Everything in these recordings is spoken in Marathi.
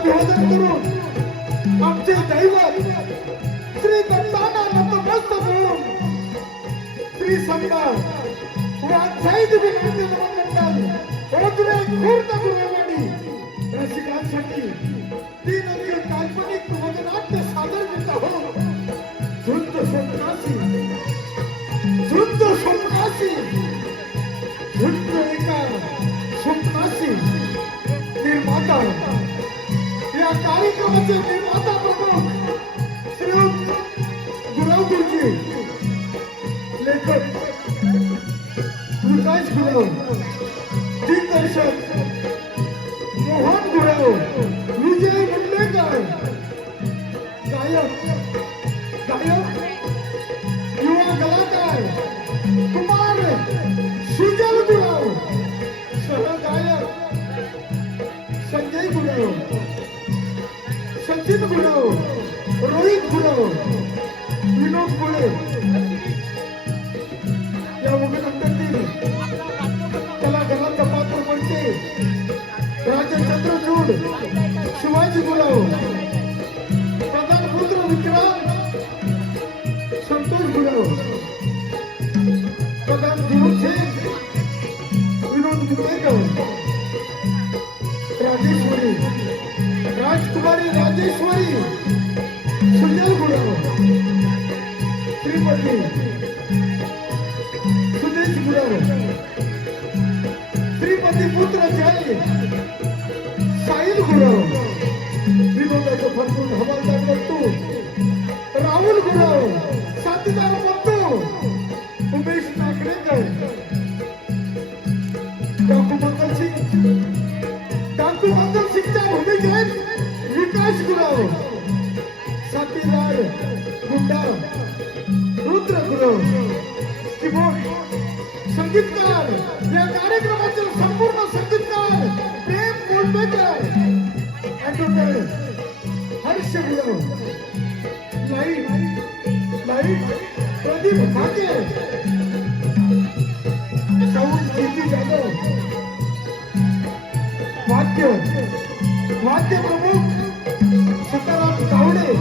अभिवादन करून आमचे दैवत श्री दत्तांना नतमस्तक होऊन श्री संत वात्सायन विनंती मंडळ ओदरे खुर्द गुरुवाडी रसिकांसाठी तीन अंकी काल्पनिक वगनाट्य सादर करत आहोत. झुंज स्वप्नासी झुंज स्वप्नासी झुंज एका स्वप्नासी निर्माता या कार्यक्रमाचे निर्माता प्रमुख श्री गुरव गुरुजी, लेखक विकास गुरव, दिग्दर्शक मोहन गुरव, विजय मुंडेकर, गायक युवा कलाकार कुमार सुजल गुरव, सहगायक संजय गुरव, सचिन गुरव, रोहित गुरव, विनोद गुळे या वगनाट्यातील कलाकारांचा पात्र म्हणजे राजा चंद्रचूड, शिवाजी गुरव, प्रधान पुत्र विक्रम, संतोष गुरव, प्रधान गुरुशेख, विनोद गुडेकर, राजेश्वरी, राजकुमारी राजेश्वरी, सुजल गुरव, श्रीपती सुदेश गुरव, श्रीपती पुत्र जय साहिल गुरव, विनोदाचा भरपूर हवालदार बंधू राहुल गुरव, साथीदार बंधू उमेश नागडेकर, डाकू मंगल सिंगच्या भूमिकेत विकास गुरव, साथीदार गुंडा रुद्र गुरव, कीबोर्ड संगीतकार या कार्यक्रमाचे संपूर्ण संगीतकार Prem Gondkar, advocate Harsh Gurav, light Pradeep Bhake, sound Jiti Jadhav, वाद्य प्रमुख सीताराम गावडे,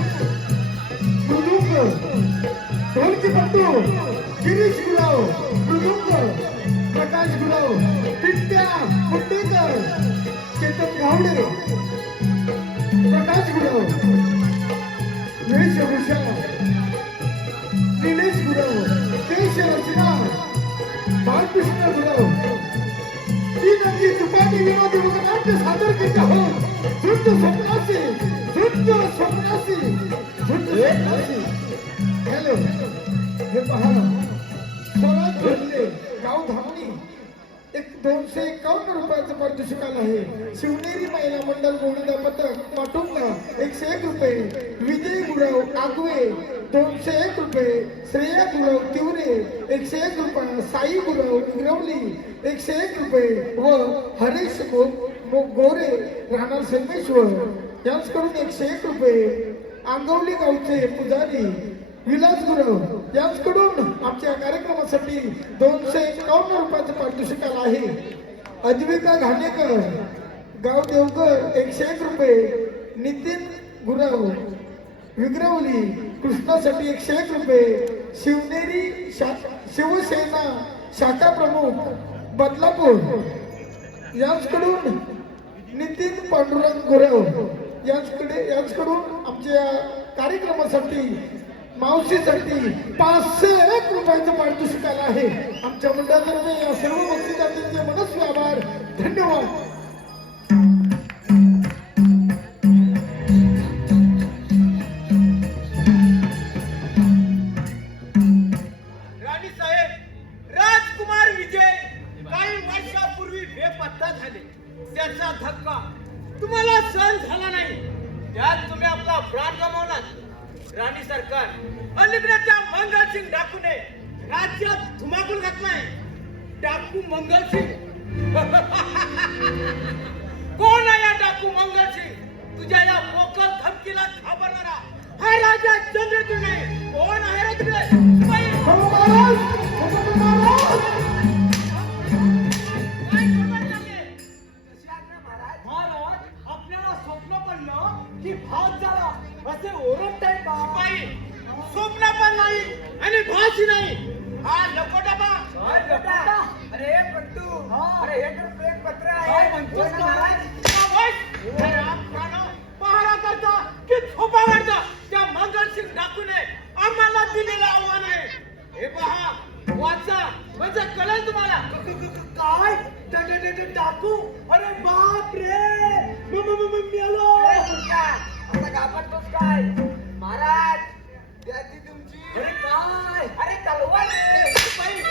मृदुंग ढोलकीपट्टू गिरीश गुरव, मृदुंग प्रकाश गुरव, पिंट्या मुंडेकर, चेतन गावडे, प्रकाश गुरव, वेशभूषा निलेश गुरव, केश रचना बालकृष्ण गुरव, तीन अंकी तुपाटी विनोदी वगनाट्य सादर करत आहोत. झुंज स्वप्नासी झुंज स्वप्नासी झुंज स्वप्नासी. हॅलो, हे पहा, स्वराज भरले गाव धामणी 251 रुपयाचं पारितोषिक आलं आहे. शिवनेरी महिला मंडळ गोविंदा पथक पाटुंगा 101 रुपये, विजय गुरव आगवे 201 रुपये, श्रेया गुरव तिवरे 101 रुपये, साई गुरव विग्रवली 101 रुपये व हरीश गोरे राहणार संगमेश्वर यांच्याकडून 101 रुपये, आंगवली गावचे पुजारी विलास गुरव यांच्याकडून आमच्या कार्यक्रमासाठी 251 रुपयाचं पारितोषिक आलं आहे. अद्विका घाणेकर गाव देवगर 101 रुपये, नितीन गुरव विग्रवली कृष्णासाठी 101 रुपये, शिवनेरी शिवसेना शाखा प्रमुख बदलापूर यांच्याकडून नितीन पांडुरंग गुरव यांच्याकडून आमच्या कार्यक्रमासाठी मावशीसाठी 501 रुपयाचं पारितोषिक आलं आहे. आमच्या मंडळातर्फे या सर्व बक्षिसांचे मनस्वी आभार, धन्यवाद. राणी साहेब, राजकुमार विजय काही वर्षापूर्वी बेपत्ता झाले. त्याचा धक्का तुम्हाला सहन झाला नाही. त्यात तुम्ही आपला प्राण गमावलात. राणी सरकार, अलीकडच्या मंगलसिंग डाकूने राज्यात धुमाकूळ घातलाय. डाकू मंगलसिंग कोण आहे? या डाकू मंगलसिंग तुझ्या या मोकल धमकीला घाबरणारा हा राजा चंद्रचूड नाही. कोण आहे रे तुझे? महाराज, आपल्याला स्वप्न पडलं की भात झाला असे ओरडताय का? बाई स्वप्न पण नाही आणि भाषी नाही. हा लकोटा बा. काय लकोटा? अरे पट्टू, हा. अरे हे तर प्रेम पत्र काय आहे. म्हणतोस होय ना काय? महाराज? अरे आपण पहारा करता की झोपा काढता त्या मंगलसिंग डाकूने आम्हाला दिलेलं आव्हान आहे. हे पहा वाचा म्हणजे कळेल तुम्हाला. काय टाकू? अरे बाप रे, मेलो. अरे तुझ्या, आता घाबरतोस काय? महाराज, त्याची तुमची अरे काय? अरे तलवार आहे. बाई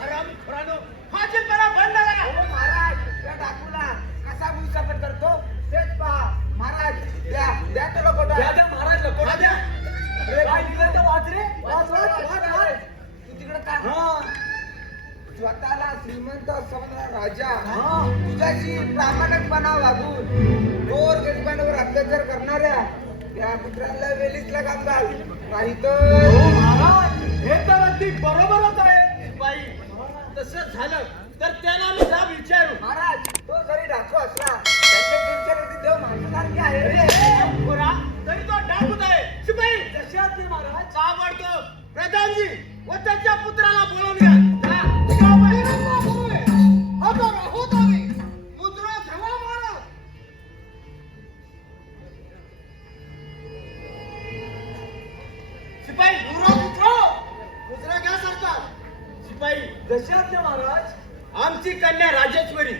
हराम खुरानो हाजीर करा बंद करा. हो महाराज, त्या डाकूला कसा भूषापन करतो तेच पहा. महाराज, द्या तो लकोटा. द्या द्या महाराज लकोटा द्या. अरे काय दिलं तर वाच रे, वाच वाच वाच वाच. तू तिकडे काय? हा स्वतःला श्रीमंत समजणारा राजा हा. तुझ्याशी प्रामाणिकपणा वागून गोर गरिबांवर अत्याचार करणाऱ्या त्या पुत्रांना वेलीतला काम घाल. नाही तर हो महाराज, हे तर अगदी बरोबरच आहे. बाई तसं झालं तर त्यांना आम्ही जाब विचारू. महाराज, तो जरी डाकू असला त्याचे दिनचर्या देव माणसासारखे आहे रे. खुरा तरी तो डाकूत आहे. शिपाई कशात ते महाराज? ताबडतोब प्रधानजी व त्याच्या पुत्राला बोलावून घ्या. जा, जाऊ बाई. आता राहू द्यावे. मुद्रा ठेवा महाराज. शिपाई मुद्रा घ्या सरकार. शिपाई कशात ते महाराज? आमची कन्या राजेश्वरी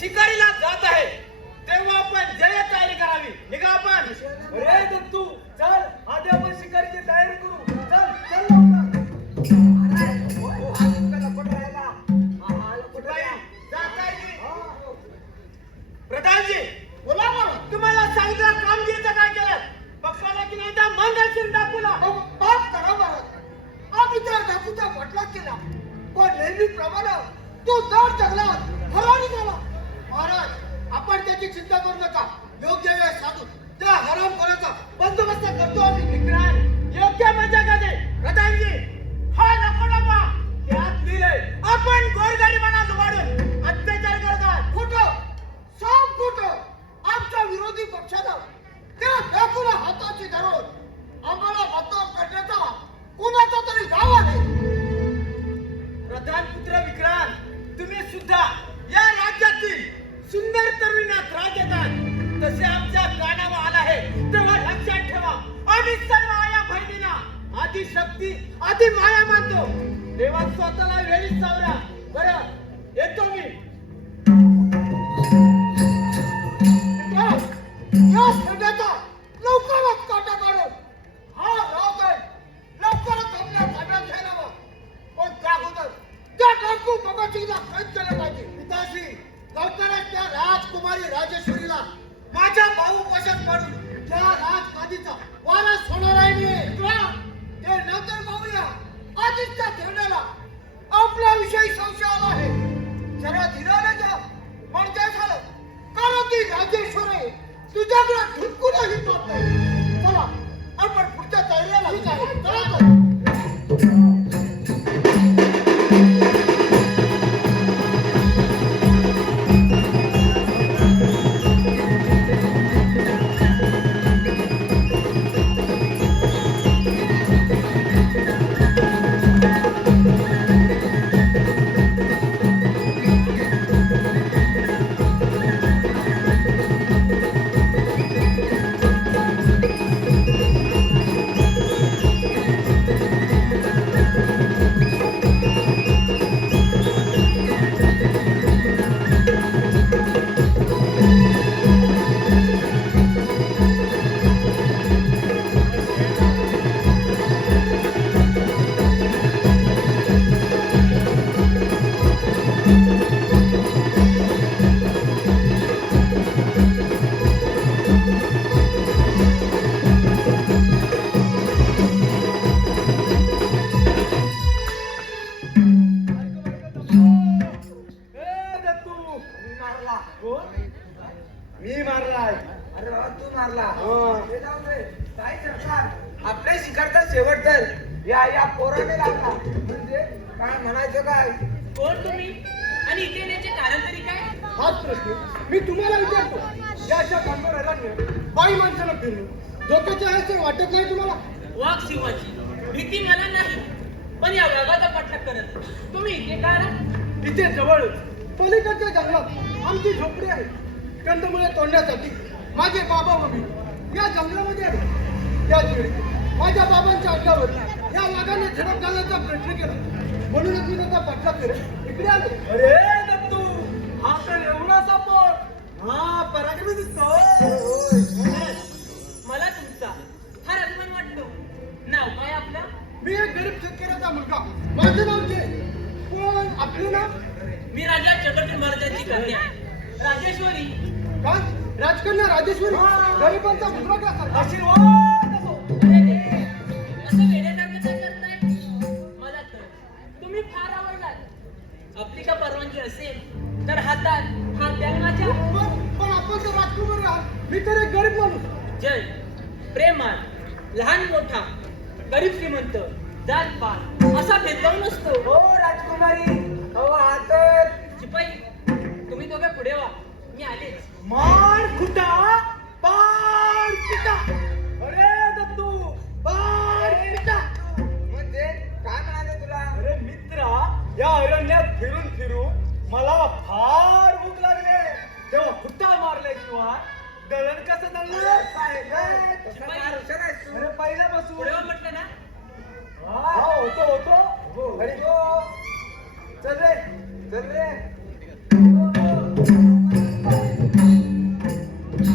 शिकारीला जात आहे तेव्हा आपण जय तयारी करावी. निघा आपण. अरे दत्तू, चल आधी आपण शिकारीची तयारी करू. चल चल लवकर. महाराज, हा तुमचा लपट राहिला. हा लपट शिपाई राहिला. जात आहे की? हा. प्रधानजी बोला महाराज. तुम्हाला सांगितलं कामगिरीचं काय केलं? पकडला की नाही त्या मंगलसिंग डाकूला? माफ करा महाराज. आम्ही त्या डाकूचा बदला केला पण नेहमीप्रमाणे तो जड जंगलात हरामी झाला. महाराज आपण त्याची चिंता करू नका. योग्य वेळ साधून त्या हरामखोराचा बंदोबस्त करतो आम्ही. विक्रांत योग्य मजा कधी प्रधानजी हा लकोटा पहा. त्यात लिहिलंय आपण गोरगरिबांना लुबाडून अत्याचार करतात. खोटं, साफ खोटं. आमच्या विरोधी पक्षाला त्या डाकूला हाताची धरून आम्हाला बदनाम करण्याचा कुणाचा तरी गाव आहे. प्रधान पुत्र विक्रांत तुम्ही सुद्धा या राज्यातील सुंदर तरुणींना त्रास देतात. तसे आमच्या कानावर आला आहे तेव्हा लक्षात ठेवा आम्ही सर्व आया बहिणींना आधी शक्ती आधी माया मानतो. तेव्हा स्वतःला वेळीच सावरा. बरं येतो मी. या सगळ्याचा लवकरच काटा काढून हा रावसाहेब लवकरच आपल्या ताब्यात घ्यायला हवा. पण त्या अगोदर त्या डाकू बाबाजीला कैद केलं पाहिजे. पिताश्री लवकरच त्या राजकुमारी राजेश्वरीला माझ्या भाऊ वशात पाडून त्या राजगादीचा वारस होणार आहे मी. ते नंतर पाहूया. आधीच त्या धेरण्याला आपल्याविषयी संशय आला आहे. जरा धीराने जा म्हणजे झालं. कारण ती राजेश्वरी तुझ्याकडे ढुकूनही पाहत नाही. चला आपण पुढच्या तयारीला लागू. चला तर. मी मारलाय. अरे बाबा, तू मारला. हा. हे जाऊ दे. काय सरकार, आपल्या शिकारचा शेवट तर या पोराने लागला. म्हणजे काय म्हणायचं काय? कोण तुम्ही आणि इथे येण्याचे कारण तरी काय? हाच प्रश्न मी तुम्हाला विचारतो. या अशा कामगारांना बाई माणसाला फिरणं धोक्याचे आहे सर, वाटत नाही तुम्हाला? वाघ सिंहाची भीती मला नाही, पण या वाघाचा पाठलाग करत तुम्ही इथे का आलात? इथे जवळ पलीकडच्या जंगलात आमची झोपडी आहे. कंदमुळे तोडण्यासाठी माझे बाबा मम्मी या जंगलामध्ये आहे. त्याच वेळी माझ्या बाबांच्या अंगावर या वाघाने झडप घालण्याचा प्रयत्न केला, म्हणूनच मी त्याचा पाठलाग करत इकडे आलो. अरे दत्तू, हा तर एवढा सापड, हा पराक्रमी दिसतो. मला तुमचा फार अभिमान वाटतो. नाव काय आपलं? मी एक गरीब शेतकऱ्याचा मुलगा. माझं नाव जय. पण आपलं नाव? मी राजा चक्रधर महाराजांची कन्या राजेश्वरी. काय? राजकन्या राजेश्वरी? गरिबांचा मुलगा का सर? आशीर्वाद असो. अरे रे, असं वेड्यासारखं काय करताय? मला तर तुम्ही फार आवडलात. आपली का परवानगी असेल तर हातात हात द्या माझ्या. पण आपण तर राजकुमार आहात, मी तर एक गरीब माणूस. जय प्रेमान लहान मोठा गरीब श्रीमंत जात पात असा भेदभाव नसतो. हो राजकुमारी, हो हा तर शिपाई तुम्ही दोघे पुढे व्हा, मी आलेच. मार खुटा, पार पिटा. अरे दत्तू, पार पिटा. म्हणजे काय म्हणाले तुला? अरे मित्रा, या अरण्यात फिरून फिरून मला फार भूक लागले. तेव्हा खुट्टा मारल्याशिवाय दळण कसं दळलं? तसा फार हुशार आहेस तू. अरे पहिल्यापासून पुढे व्हा म्हटलं ना. हा, होतो. अरे हो. चल रे. चल रे.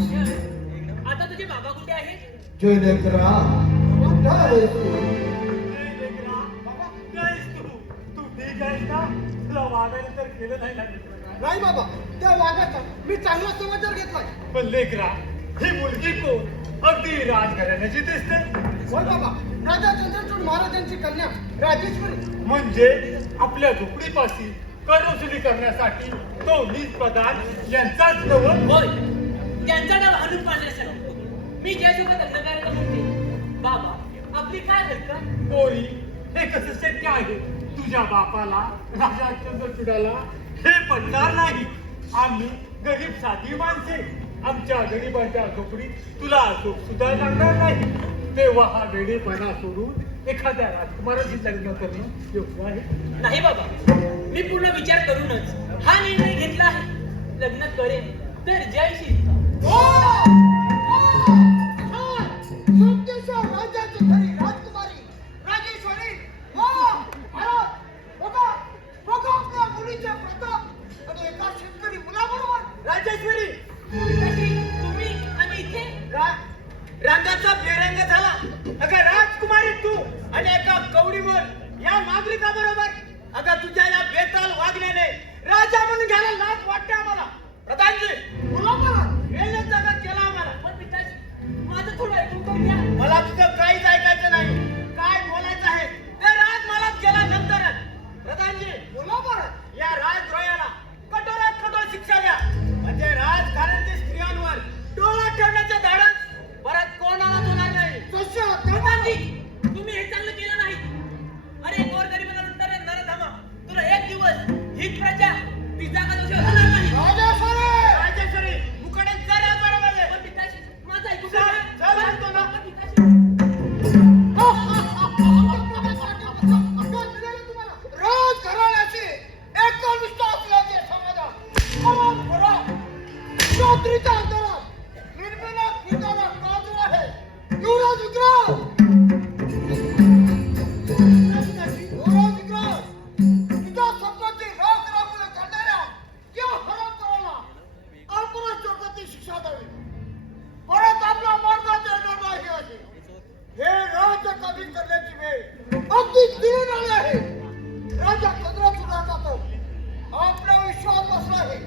जय, आता तुझे बाबा कुठे आहेत? जय लेकरा, कुठं आहेस तू? ए लेकरा, काय आहेस तू? तू ठीक आहेस ना? तुला वागायला तर केलं नाही लागलं. नाही बाबा, त्या वाघाचा मी चांगला समाचार घेतलाय. पण लेकरा, ही मुलगी कोण? अगदी राजघराण्याची दिसते. होय बाबा, राजा चंद्रचूड महाराजांची कन्या राजेश्वरी. म्हणजे आपल्या झोपडीपाशी कर वसुली करण्यासाठी तो नीच प्रधान यांचाच नवं. होय, त्यांचा नाव आणून पाहण्यासाठी मी ज्यासोबत लग्न करायला म्हणते. बाबा आपली काय हरकत? पोरी, हे कसं शक्य आहे? तुझ्या बापाला, राजा चंद्रचूडाला हे पटणार नाही. आम्ही गरीब साधी माणसे. आमच्या गरिबांच्या झोपडीत तुला सुख सुद्धा लागणार नाही. तेव्हा हा वेडेपणा सोडून एखाद्या राजकुमाराशी लग्न करणं योग्य आहे. नाही बाबा, मी पूर्ण विचार करूनच हा निर्णय घेतला आहे. लग्न करेन तर जयशी. राजाची खरी राजकुमारी राजेश्वरी. बघा आपल्या मुलीच्या प्रताप आणि एका शेतकरी मुलाबरोबर. राजेश्वरी, तुम्ही आणि इथे रंगाचा बेरंग झाला. अगं राजकुमारी तू आणि एका कवडीवर या नागरिकाबरोबर. अगं तुझ्या या बेताल वागण्याने राजा म्हणून घ्यायला लाज वाटते आम्हाला. प्रधानजी, मुलाबरोबर वेळेत जागा केला आम्हाला. पण पिताजी माझं थोडं ऐकून तर घ्या. मला तुझं काहीच ऐकायचं नाही. काय बोलायचं आहे ते राजमहालात गेल्यानंतरच. प्रधानजी, मुलाबरोबर या राजद्रोहाला कठोरात कठोर शिक्षा द्या. म्हणजे राजघराण्याच्या स्त्रियांवर डोळा ठेवण्याचे धाडस परत कोणालाच होणार नाही. प्रधानजी, तुम्ही हे चांगलं केलं नाही. अरे गोरगरिबाला लुटणारे नरधमा, तुला एक दिवस ही प्रजा ती जागा तुझ्या होणार नाही. राजेश्वरी, मुकडे जरा बरोबर आहे. पण पिताजी माझं ऐकून चल, घ्या. चल म्हणतो ना. पण पिताजी राजघराण्याची एकनिष्ठ असल्याचे समाजात चौधरीच्या अंतरात निर्मिनात फिरणारा काजू आहे. युवराज विक्रम, युवराज विक्रम, तुझ्या स्वप्नाची राख राखून करणाऱ्या या हरामखोराला अपराध जगताची शिक्षा द्यावी. परत आपला मार्गात येणार नाही अशी. हे राज्य कमी करण्याची वेळ अगदी तीन आली आहे. राजा चंद्रचूडाचा तर आपला विश्वास बसला आहे.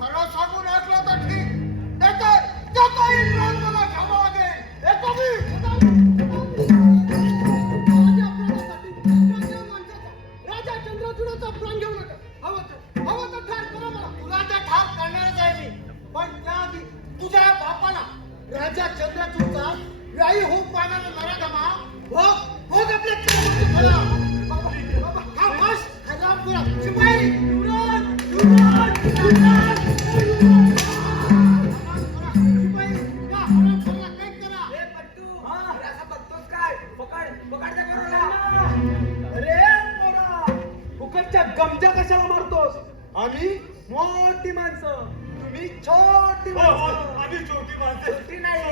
सरळ सांगून ऐकलं तर ठीक, नाहीतर त्याचाही प्राण मला घ्यावा लागेल. हे कमी राजा चंद्रचूडाचा प्राण घेऊ नका. हवं तर ठार करा मला. तुला तर ठार करणारच आहे मी. पण त्याआधी तुझ्या बापाला राजा चंद्रचूडचा व्यायी होऊन पाहणारा नराधमा भोग आपल्या केसामध्ये घाला. बाबा, हा बस हरामखोरा. शिपाई, युवराज, युवराज, युवराज, युवराज. शिपाई, या हरामखोराला आम्ही मोठी माणसं, तुम्ही छोटी माणसं. आम्ही छोटी माणसं. छोटी नाही.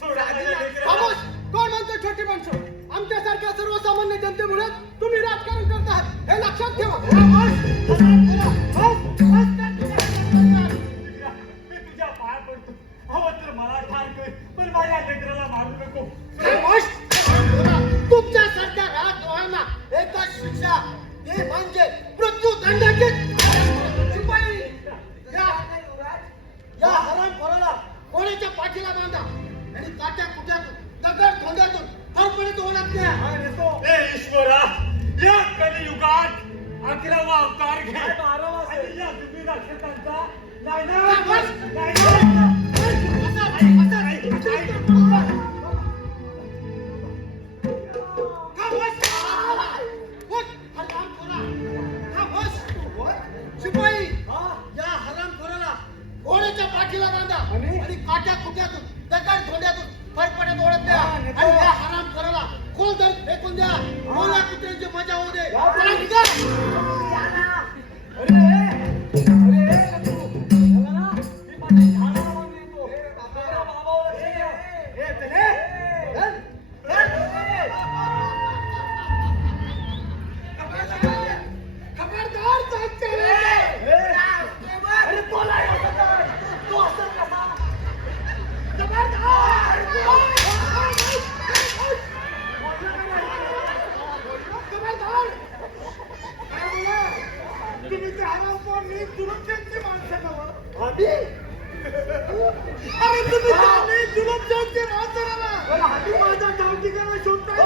सोडा साधी माझ्या माणसं. लेकराला. कोण म्हणतो छोटी माणसं? आमच्यासारख्या सर्वसामान्य जनतेमुळे तुम्ही राजकारण करत आहात हे लक्षात ठेवा. मी तुझ्या पाया पडतो. हवं तर मला ठार कर, पण माझ्या लेकराला मारू नको. तुमच्यासारख्या राजद्रोहांना एकच शिक्षा, ते म्हणजे मृत्यूदंडाची. शिपाई, नाही, युवराज. या हरामखोराला कोणाच्या पाठीला बांधा आणि काट्या कुट्यातून दगड धोंड्यातून हरपणीत ओळख द्या. हे ईश्वरा, या कलियुगात 11वा अवतार घे. आणि या तुम्ही राक्षसांचा नाही ना, नाही ना. शिपाई, या हरामखोराला घोड्याच्या पाठीला बांधा आणि काट्या कुट्यातून दगड धोंड्यातून फरफडत ओढत द्या. आणि या हरामखोराला खोलदर फेकून द्या. कोणा कुत्र्यांची मजा होऊ दे. चला, निघा. खबरदार जागच्या रे. अरे बोला तू असं कसा? खबरदार. खबरदार. काय बोला? तुम्ही ते हरामखोर जुलूमची माणसं नव्ह. अरे तुम्ही जुलूमची माणसं नव्ह. आधी माझा ठावठिकाणा शोधताय.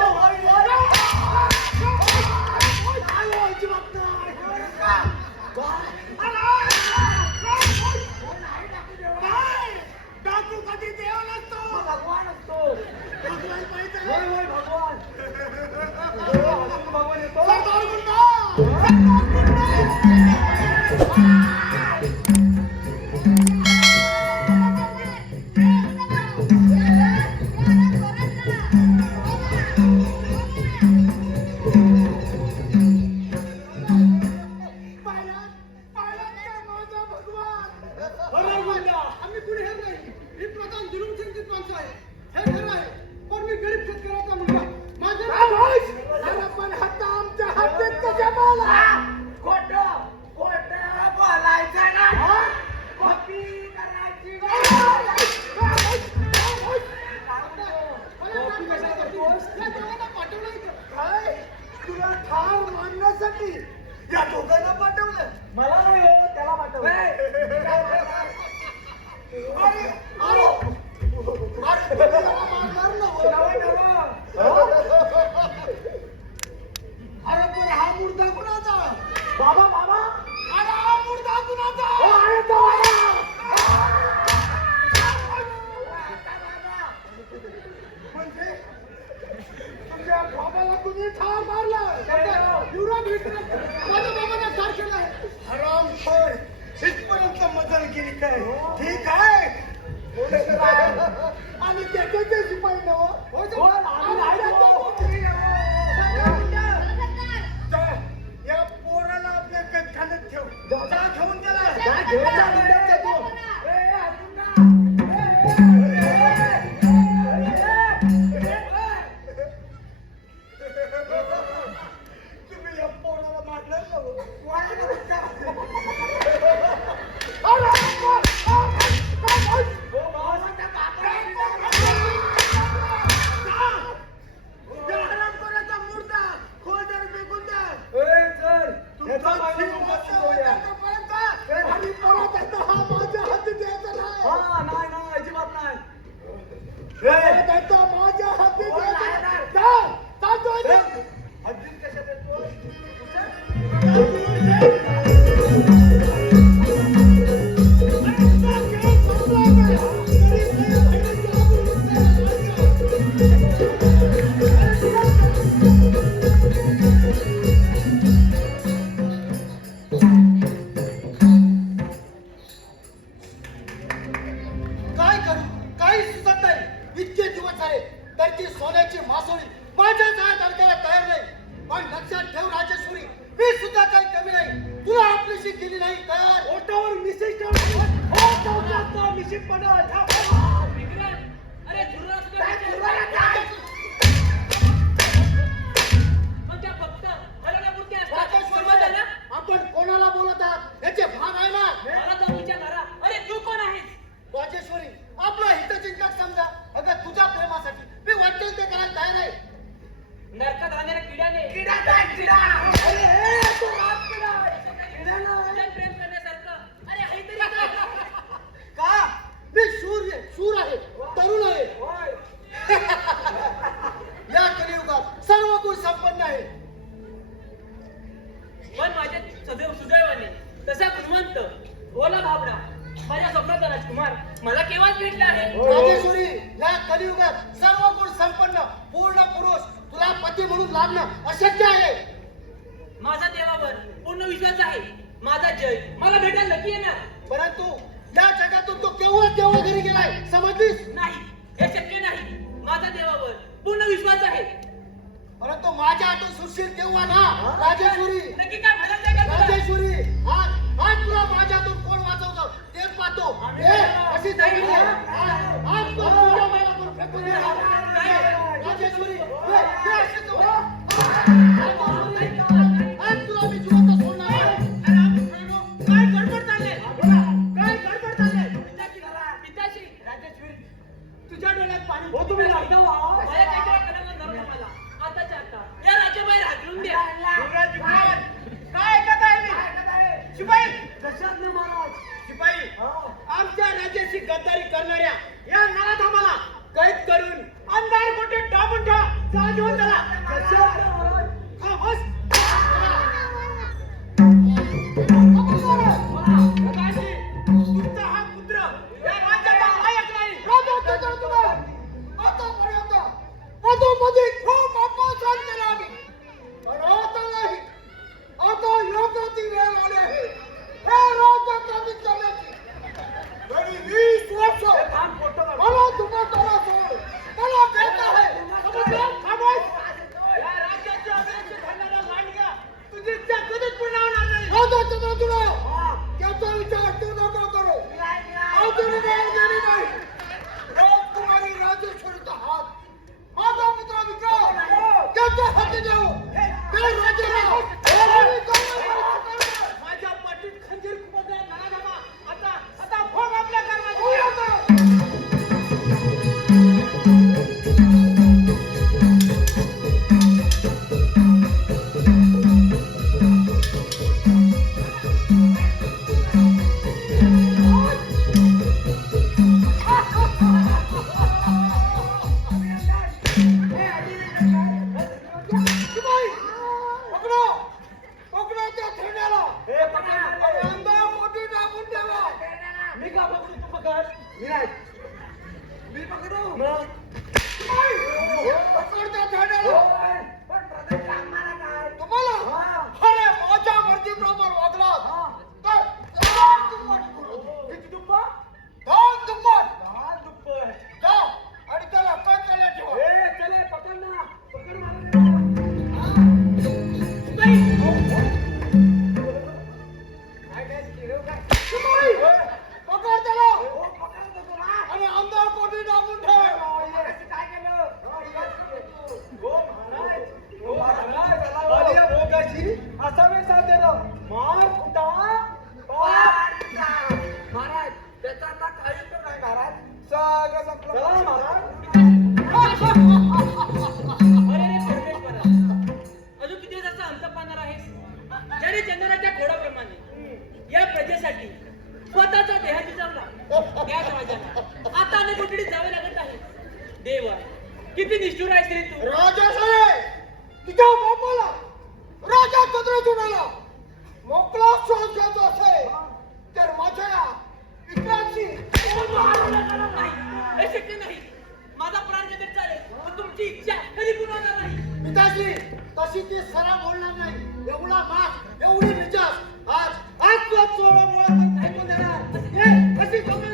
आलो अजिबात नाही. डाकू कधी देव नसतो, भगवान असतो. भगवान पाहिजे. होय, होय, भगवान. भगवान येतो. सरदार गुंडा. आम्ही कुणी हे नाही. ही प्रधान जुलूमचिंतित माणसं आहे. हे खरं आहे. पण मी गरीब शेतकऱ्याचा मुलगा. माझं नाव अरे पण हाता आमच्या हातात कशा बोला? खोटं बोलायचं ना. कॉपी करायची नाही. कॉपी कशाला करतोस? या देवाला पाठवलं इथं. काय? तुला ठार मारण्यासाठी या दोघांना पाठवलं? मला नाही हो, त्याला पाठव. अरे तुम्ही याला मारणार नव्हं. अरे पण हा मुर्दा कुणाचा? बाबा अरे हा मुर्दा कुणाचा? म्हणजे तुमच्या बाबाला तुम्ही ठार मारला. युवराज विक्रम माझ्या बाबाला ठार केलाय. हरामखोर, इथपर्यंत मदत केली काय? ठीक आहे. आणि त्याचे शिपाई नव्ह. या पोराला आपल्या कणखान्यात ठेव. जा घेऊन गेला. तुम्ही या पोराला मारलं आणि परत आता हा माझ्या हाती द्यायचा नाही. अजिबात नाही. परत आता माझ्या हाती द्यायचा नाही. चालतो इथं. हद्दीत कशात येतो? काय करू? काही सुचत नाही. इतके दिवस झाले तर ती सोन्याची मासोळी माझ्या जाळ्यात अडकायला तयार नाही. पण लक्षात ठेव राजेश्वरी, मी सुद्धा काही कमी नाही. तुला आपल्याशी केली नाही तर ओटावर मिसेज ठेवतो मिसेज पडा विक्रांत, अरे धुरा असतो मग त्या फक्त हलवण्यापुरती असतात. समज आलं? आपण कोणाला बोलत आहात याचे भाग आहे ना. मला तर विचार करा. अरे तू कोण आहेस? राजेश्वरी आपला हितचिंतक समजा. अगं तुझ्या प्रेमासाठी मी वाटेल ते करायला तयार आहे. नरकात राहणाऱ्या किड्याने तुझ्यात प्रेम करण्यासारखं अरे आहे तरी काय? का मी शूर आहे तरुण आहे. या कलियुगात सर्व गुण संपन्न आहे. पण माझ्या सुदैवाने तसा गुणवंत ओला भाबडा माझ्या स्वप्नाचा राजकुमार मला केव्हाच भेटला आहे. राजेश्वरी या कलियुगात सर्व गुण संपन्न पूर्ण पुरुष तुला पती म्हणून लाभणं अशक्य आहे. माझा देवावर पूर्ण विश्वास आहे. माझा जय मला भेटायला नक्की येणार. परंतु या जगातून तो केव्हा घरी गेलाय समजलीस. नाही, हे शक्य नाही. माझा देवावर पूर्ण विश्वास आहे. परंतु माझ्या हातून सुटशील तेव्हा ना राजेश्वरी. नक्की काय म्हणत नाही का तुला? राजेश्वरी आज तुला माझ्या हातून कोण वाचवतं तेच पाहतो. अशी जमीन आहे. आज तो तुझ्या मालातून फेकून दिला. राजेश्वरी अशी जमीन. आज तुला मी जिवंत सोडणार नाही. काय गडबड चाललंय? काय गडबड चाललंय? पिताश्री, राजेश्वरी, तुझ्या डोळ्यात पाणी हो तुम्ही लागता माझ्या काहीतरी कलंगन धरू नका मला. आताच्या आता या राज्याबाहेर हाकलून द्या. युवराज विक्रांत, काय ऐकत आहे मी? शिपाई कशात ना महाराज शिपाई आमच्या राज्याशी गद्दारी करणाऱ्या या नराधमाला कैद करून अंधार कोठे डाबून ठेवा. जा घेऊन त्याला. कशात ना महाराज खामोश. दादाजी, तुमचा हा पुत्र या राज्याचा लायक नाही. आतापर्यंत अधोमध्ये खूप अपमान केला आम्ही. पण आता नाही. आता योग्य ती वेळ आली आहे. हे राज्य कमी करण्याची. तरी 20 वर्ष मला तुम्हाला सोड. मला कहत आहे. समजलं? खामोश. या राज्याची अभिवृद्धी करणारा लांडग्या तुझी इच्छा कधीच पूर्ण होणार नाही. राजा तुला त्याचा विचार तू नको करू. अजून वेळ गेली नाही. राजकुमारी राजेश्वरीचा हात माझा मित्र विक्रम त्याच्या हाती देऊ. ते राजाला माझ्या पाठीत खंजीर खुपसणारा नराधमा आता भोग आपल्या कर्माचा. पकडो त्या खेळण्याला. आणि अंधार मोठी टाकून ठेवा. मी का पकडू तू पकड मी नाही मी पकडू मग पकड त्या खेळण्याला. पण मला काय तुम्हाला अरे माझ्या मर्जीप्रमाणे वागलात तर दोन दुप्पट करू. किती दुप्पा दोन दुप्पट. 10 दुप्पट जा आणि त्याला पकडले ठेवा. ए चले पकड ना पकड मला पकड त्याला पकडतो तुला आणि अंधार कोठी टाकून ठेव. काय केलं हो महाराज आली आहे भोगाची असा वेळ साधे मार कुठा महाराज त्याचा आता काही तो नाही महाराज सगळं चला संपलं महाराज अरे रे परमेश्वरा, अजून किती दिवस असा अंत पाहणार आहेस? ज्याने चंद्राच्या घोडाप्रमाणे या प्रजेसाठी स्वतःचा देह जिजवला त्याच राजाला आता अनेक कोठडीत जावे लागत आहे. देवा, किती निष्ठुर आहेस रे तू. राजा साहेब तुझ्या बापाला राजा कदर जुडाला मोकळा शोध घेत असे तर माझ्या विक्रांतची नाही, हे शक्य नाही. माझा प्राण कधी चालेल पण तुमची इच्छा कधी पूर्ण होणार नाही. पिताजी तशी ती सरळ बोलणार नाही. एवढा मास एवढी विचार आज तो सोळा मुळात ऐकून देणार. अशी जमीन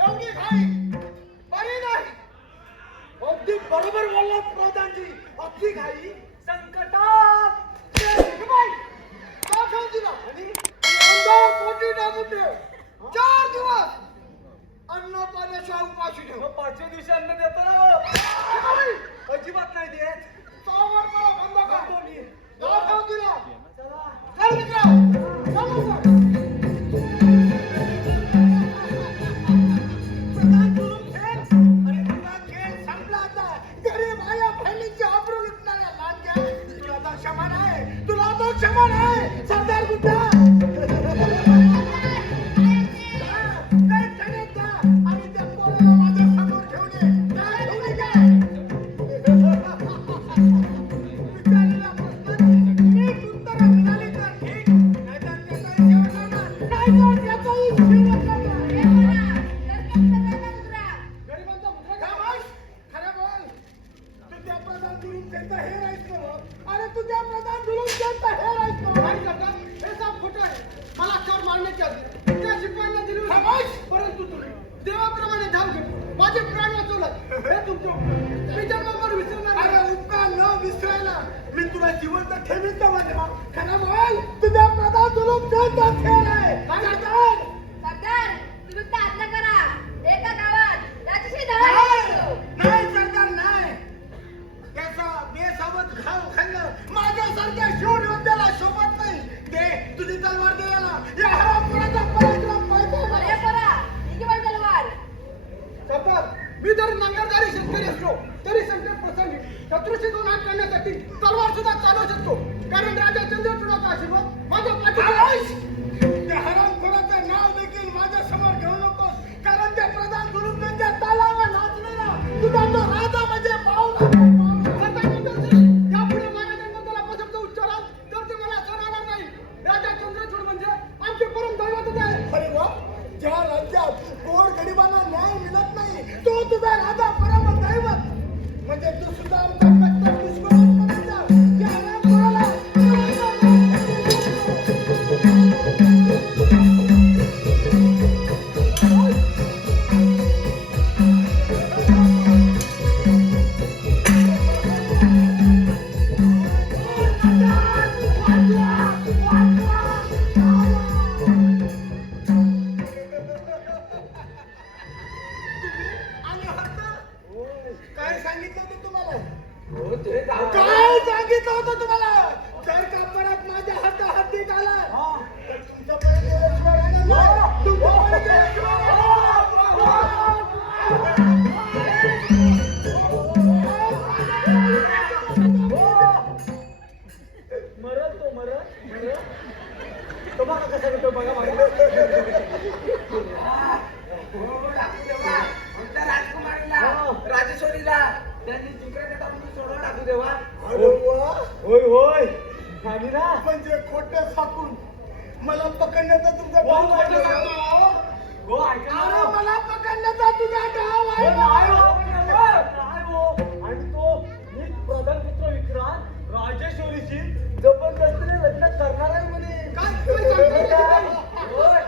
एवढी घाई बरी नाही. अगदी बरोबर बोललात प्रधानजी. अगदी घाई संकटात पाचव्या दिवशी अन्न देतो ना हो. अजिबात नाही देत. सावर मला बंद कर. करतो मी. नाव ठेव तिला. चला. चल मित्रा. चल लवकर. प्रधान जुलूम खेळ. अरे तुझा खेळ संपला आता. गरीब आया बहिणीची आबरू लुटणाऱ्या लांडग्या. तुला तर क्षमा नाही. तुला तर क्षमा नाही. सरदार गुड्डा. काय ठरत जा. आणि त्या पोराला माझ्या समोर ठेवून ये. काय ठेवून ये काय? विचारलेल्या प्रश्नाची नीट उत्तरं मिळाली तर ठीक. नाहीतर त्याचाही शेवट होणार. नाहीतर त्याचाही शेवट होणार. गरिबांचा मुद्रा का बस? खरं बोल. तू त्या प्रधान जुलूम त्यांचा हेर आहेस का हो? अरे तू त्या प्रधान जुलूम त्यांचा हेर आहेस का हो? काय करता? हे सब खोटं आहे. मला चोर मारण्याची आधी त्या शिपायांना दिली होती. खामोश! परंतु तुम्ही देवाप्रमाणे धाव घेतली. माझे प्राण वाचवलात. हे तुमचे मी जन्मभर विसरणार नाही. अरे उपकार न विसरायला मी तुला जिवंत ठेवीन का माझे बाप? खरं बोल. तुझ्या प्रधान जुलूम त्यांचा हेर आहे. काय करतात? सरदार तुम्ही प्रार्थना करा एका गावात त्याच्याशी धडा नाही नाही सरदार नाही. त्याचा बेसावध घाव खाल्लं माझ्यासारख्या शूर योद्ध्याला शोभत नाही. दे तुझी तलवार दे याला. या हरामखोराचा पराक्रम पाहिजे बरे मला. करा निघी पण तलवार सरदार मी जर नांगरदारी शेतकरी असलो तरी संकट प्रसंगी शत्रूशी दोन हात काढण्यासाठी तलवार सुद्धा चालवू शकतो. कारण राजा चंद्रचूडाचा आशीर्वाद माझ्या पाठीशी. त्या हरामखोराचं नाव देखील माझ्या समोर घेऊ नकोस. कारण त्या प्रधान जुलूम त्यांच्या तालावर नाचलेला तुझा तो राजा म्हणजे पाहुणा. सरदार मंडळी, यापुढे महाराजांना त्याला पसंत उच्चाराल तर ते मला सहन होणार नाही. राजा चंद्रचूड म्हणजे आमचे परम दैवतच आहे. अरे वा, ज्या राज्यात गोर गरिबांना न्याय मिळत नाही तो तुझा राजा परम दैवत. म्हणजे तू सुद्धा आमचा कट्टर दुश्मन म्हणायचा. त्या हरामखोराला आणि हत्ता? काय सांगितलं होतं तुम्हाला? हो ते जाऊ. काय सांगितलं होतं तुम्हाला? जर का परत माझ्या हाताहातीत आला तर तुमचा पहिले यशवंत आहे ना? तुमचा पहिले यशवंत आहे. मरल तो मरल. तो बघा कसा येतो बघा बघा. हो, टाकू देवा. आमच्या राजकुमारीला राजेश्वरीला त्यांनी जिंकण्यात आपण सोडून टाकू देवा. अरे वा, होय होय. आणि ना म्हणजे खोटं सांगून मला पकडण्याचा तुमचा हो, डाव खोटं आहे. सांगतो. हो ऐका ना. अरे मला पकडण्याचा तुझा डाव हो, आहे. नाही हो. आणि तो मी प्रधानपुत्र विक्रांत राजेश्वरीशी जबरदस्तीने लग्न करणार आहे म्हणे. काय सांगतो? होय.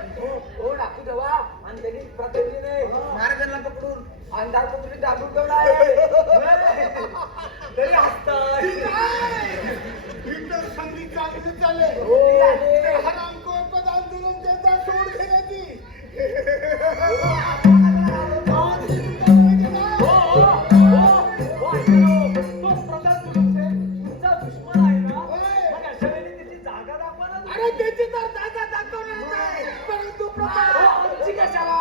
हो टाकू देवा. आणि त्यांनी प्रतिनिधीने महाराजांना पकडून अंधार पुत्री दाबून ठेवला आहे. तरी हसतात. ठीक आहे. इतर संधी चांगली चालेल. हो. ते हरामखोर प्रधान जुलूम त्यांचा सोड घेण्याची. आवाज तुमचा पाहिजे ना? हो, हो, हो, ऐका ना. तो प्रधान जुलूमचे तुमचा दुश्मन आहे ना. होय. मग अशा वेळी त्याची जागा दाखवा ना तुम्ही. अरे त्याची तर जागा दाखवणार नाही. परंतु हो, प्रधान आमची कशाला?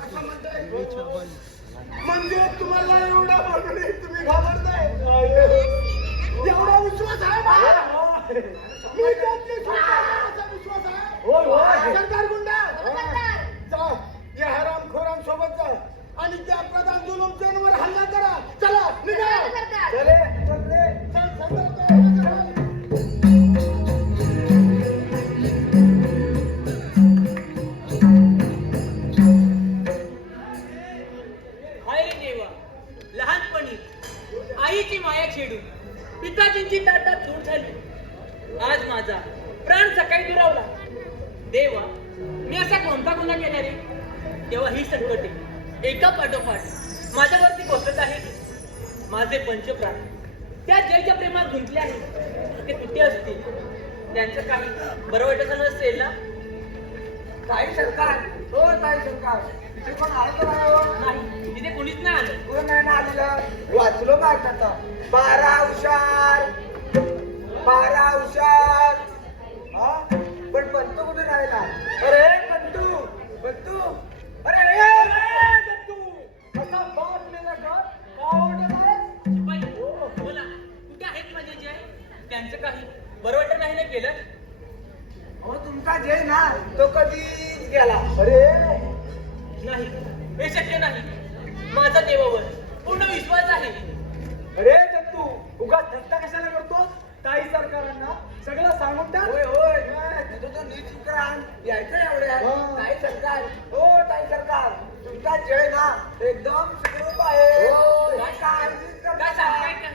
असं म्हणताय. म्हणजे तुम्हाला एवढा म्हणून तुम्ही घाबरताय. एवढा विश्वास आहे मला. मी त्यांची असा विश्वास आहे. होय, होय. सरदार गुंडा सरदार जा या हरामखोरांसोबत जा आणि त्या प्रधान जुलूमच्यांवर हल्ला करा. चला निघा. सरदार चले, चल रे. चल, सरदार चल. हाय रे देवा लहानपणी आईची माया छेडून पिताजींची ताटात धूळ झाली. आज माझा प्राण सकाळी दुरावला. देवा मी असा कोणता गुन्हा केला रे? तेव्हा ही संकटे एका पाठोपाठ माझ्यावरती कोसळत आहे. माझे पंचप्राण त्या जयच्या प्रेमात गुंतले आहेत. ते कुठे असतील? त्यांचं काही बरं वाटत नसेल ना? काही सरकार हो नाही शंका. तिथे कोण आलं तर नाही हो? नाही तिथे कोणीच नाही आलं. कोण नाही ना आलेलं. वाचलो माहित आता. 12 हुशार, 12 हुशार. हा? पण पंतू कुठे राहिला? अरे पंतू, पंतू. अरे पंतू. असा बाप मेला का? शिपाई बोला कुठे आहेत माझे जे त्यांचं काही बरं वाटत नाही ना केलं. अहो तुमचा जय ना तो कधीच गेला. अरे नाही हे शक्य नाही. माझा देवावर पूर्ण विश्वास आहे. अरे तू उगा धक्का कशाला करतो? ताई सरकारांना सगळं सांगून टाक. होय होय तुझं तो नीट विक्रांत यायचं एवढ्या. ताई सरकार, हो ताई सरकार, तुमचा जय ना एकदम सुखरूप आहे. काय काळजीच करता. काय सांगताय काय?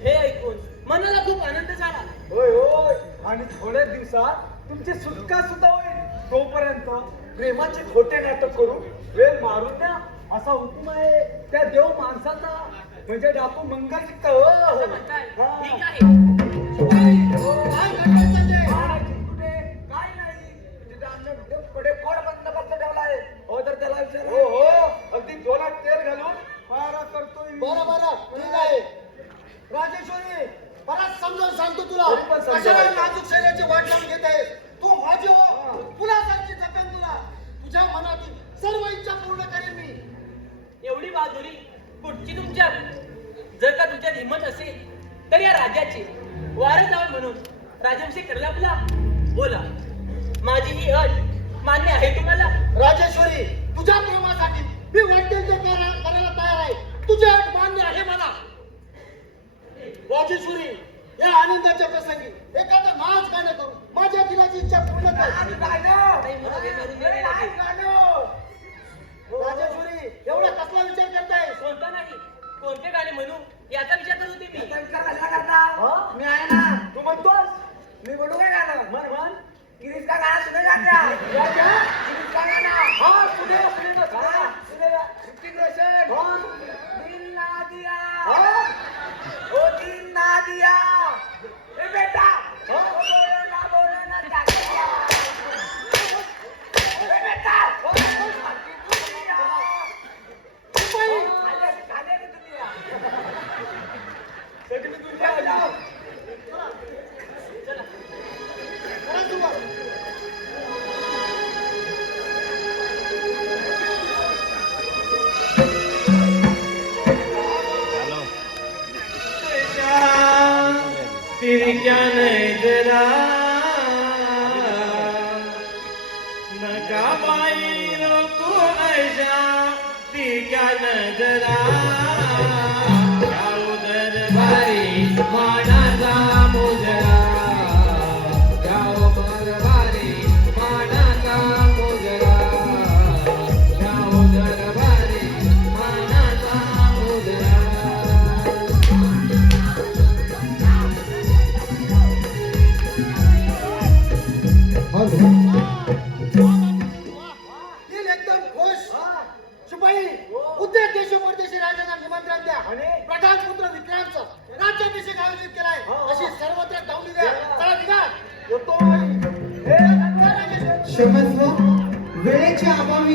हे ऐकून मनाला खूप आनंद झाला. होय होय आणि थोड्या दिवसात तुमची सुटका सुद्धा होईल. तोपर्यंत प्रेमाचे खोटे नाटक करून वेळ मारून द्या असा हुकूम आहे त्या देव माणसाचा. म्हणजे डाकू मंगल शिकता. असं म्हणताय ठीक आहे. काय करतोय संजय? कुठे? काय नाही. तिथे आमच्या पुढे कोण बंदोबस्त ठेवलाय? हो तर त्याला विचार. हो हो अगदी डोळ्यात तेल घालून मारा करतोय. बरं बरं ठीक आहे. राजेश्वरी परत समजावून सांगतो तुला. तरी पण समजावं. कशाला नाजूक शरीराची वाट लावून घेत आहेस? तू माझी हो. फुलासारखी जपेन तुला. तुझ्या मनातील सर्व इच्छा पूर्ण करेन मी. एवढी बहादुरी कुठची तुमच्यात? जर का तुमच्यात हिंमत असेल तर या राजाची वारं जावं म्हणून राजाभिषेक करायला आपला. बोला माझी ही अट मान्य आहे तुम्हाला? राजेश्वरी तुझ्या प्रेमासाठी मी वाटेल ते करायला तयार आहे. तुझी अट मान्य आहे मला. राजेश्वरी या आनंदाच्या प्रसंगी एखादं नाच गाणं करू. माझ्या दिलाची इच्छा पूर्ण कर. आज गाणं. नाही, मला हे करून द्या. अरे, आज गाणं. राजेश्वरी एवढा कसला विचार करताय? कोणता नाही कोणते गाणे म्हणू याचा विचार करत होते मी. याचा विचार कशाला करता? मी आहे ना. तू म्हणतोस? मी बोलू काय गाणं? मन मन गिरीश का गाणं सुने गाता. गिरीश का गाणं. हा तुझे असले ना हा, सुने. ऋतिक रोशन. हा. दिल ना दिया. हा. ओ दिल ना दिया. ए बेटा. बोलो ना जाके. ए बेटा. खाले रे दुनिया. सगळी दुनिया आली. करा सुरुवात. तेरी क्या नजरा नका पाई तू ऐसा तेरी क्या नजरा क्या उधर भारी मानाचा मुजरा जाओ बरबारी मानाचा मुजरा जाओ दरबारी मानाचा मुजरा. दिल एकदम खुश. शिपाई उद्या देश परदेशी राजांना निमंत्रण द्या. आणि? प्रधान पुत्र विक्रांतचा राज्याभिषेक आयोजित केलाय. अशी सर्वत्र धावली द्या. चला निघा. येतोय. क्षमस्व वेळेच्या अभावी